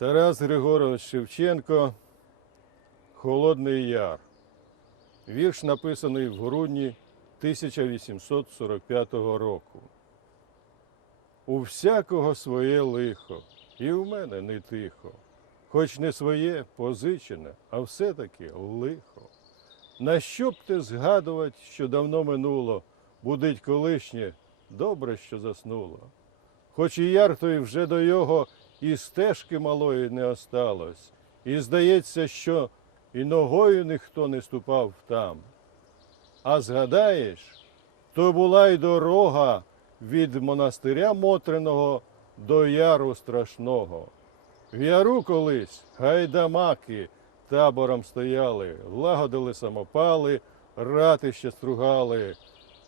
Тарас Григорович Шевченко Холодний Яр. Вірш написаний в грудні 1845 року. У всякого своє лихо, і в мене не тихо. Хоч не своє позичене, а все-таки лихо. На що б ти згадувати, що давно минуло, будить колишнє, добре, що заснуло. Хоч і яр той вже до його і стежки малої не осталось, і здається, що і ногою ніхто не ступав там. А згадаєш, то була й дорога від монастиря Мотриного до яру страшного. В яру колись гайдамаки табором стояли, лагодили самопали, ратище стругали.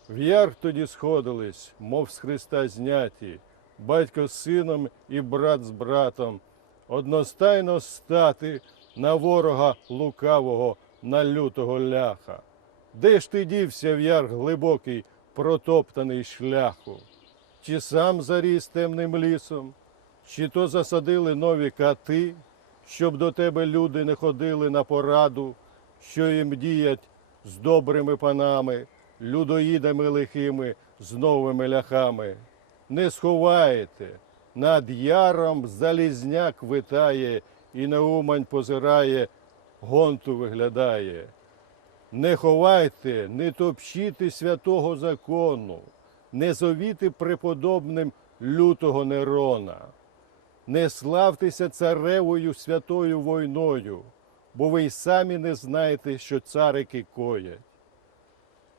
В яр тоді сходились, мов з Христа зняті, батько з сином і брат з братом, одностайно стати на ворога лукавого, на лютого ляха. Де ж ти дівся в яр глибокий, протоптаний шляху? Чи сам заріс темним лісом, чи то засадили нові кати, щоб до тебе люди не ходили на пораду, що їм діять з добрими панами, людоїдами лихими, з новими ляхами. Не сховаєте, над яром залізняк витає, і на умань позирає, гонту виглядає. Не ховайте, не топчіте святого закону, не зовіте преподобним лютого Нерона, не славтеся царевою святою войною, бо ви й самі не знаєте, що царики коять.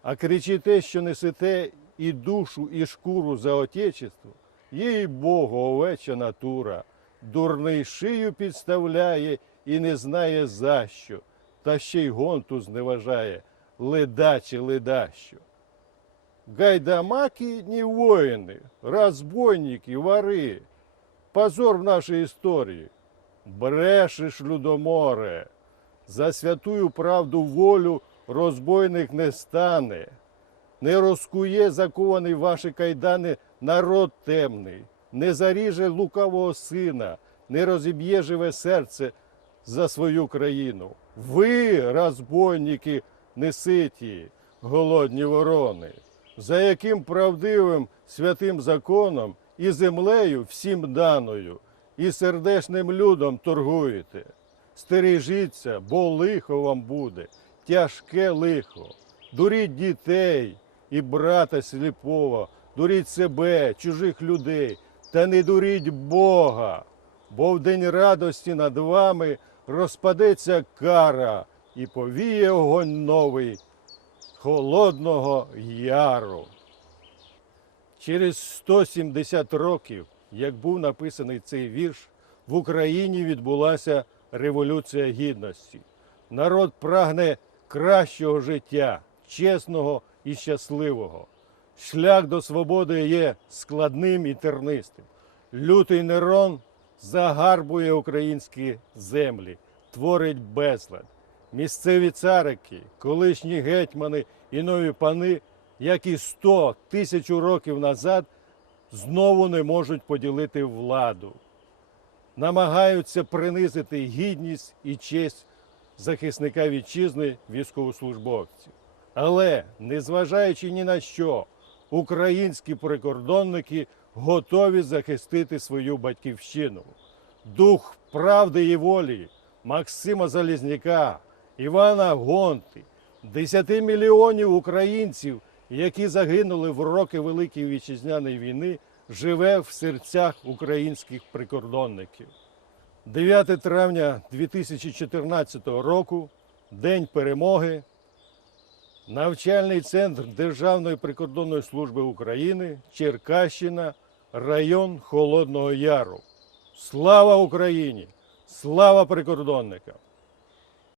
А кричите, що несете і душу, і шкуру за отечество, їй Богу, овеча натура, дурний шию підставляє і не знає за що, та ще й гонту зневажає, ледаче ледащо. Гайдамаки не воїни, розбойники, вари, позор в нашій історії. Брешеш, людоморе, за святую правду волю розбойник не стане, не розкує закований ваші кайдани народ темний, не заріже лукавого сина, не розіб'є живе серце за свою країну. Ви, розбойники, неситі, голодні ворони, за яким правдивим святим законом і землею всім даною, і сердешним людом торгуєте. Стережіться, бо лихо вам буде, тяжке лихо. Дуріть дітей і брата сліпого, дуріть себе, чужих людей, та не дуріть Бога, бо в день радості над вами розпадеться кара і повіє огонь новий холодного яру. Через 170 років, як був написаний цей вірш, в Україні відбулася Революція Гідності. Народ прагне кращого життя, чесного і щасливого. Шлях до свободи є складним і тернистим. Лютий Нерон загарбує українські землі, творить безлад. Місцеві царики, колишні гетьмани і нові пани, як і сто тисячу років назад, знову не можуть поділити владу. Намагаються принизити гідність і честь захисника вітчизни військовослужбовців. Але, незважаючи ні на що, українські прикордонники готові захистити свою батьківщину. Дух правди і волі Максима Залізняка, Івана Гонти, 10 мільйонів українців, які загинули в роки Великої вітчизняної війни, живе в серцях українських прикордонників. 9 травня 2014 року, День перемоги, навчальний центр Державної прикордонної служби України, Черкащина, район Холодного Яру. Слава Україні! Слава прикордонникам!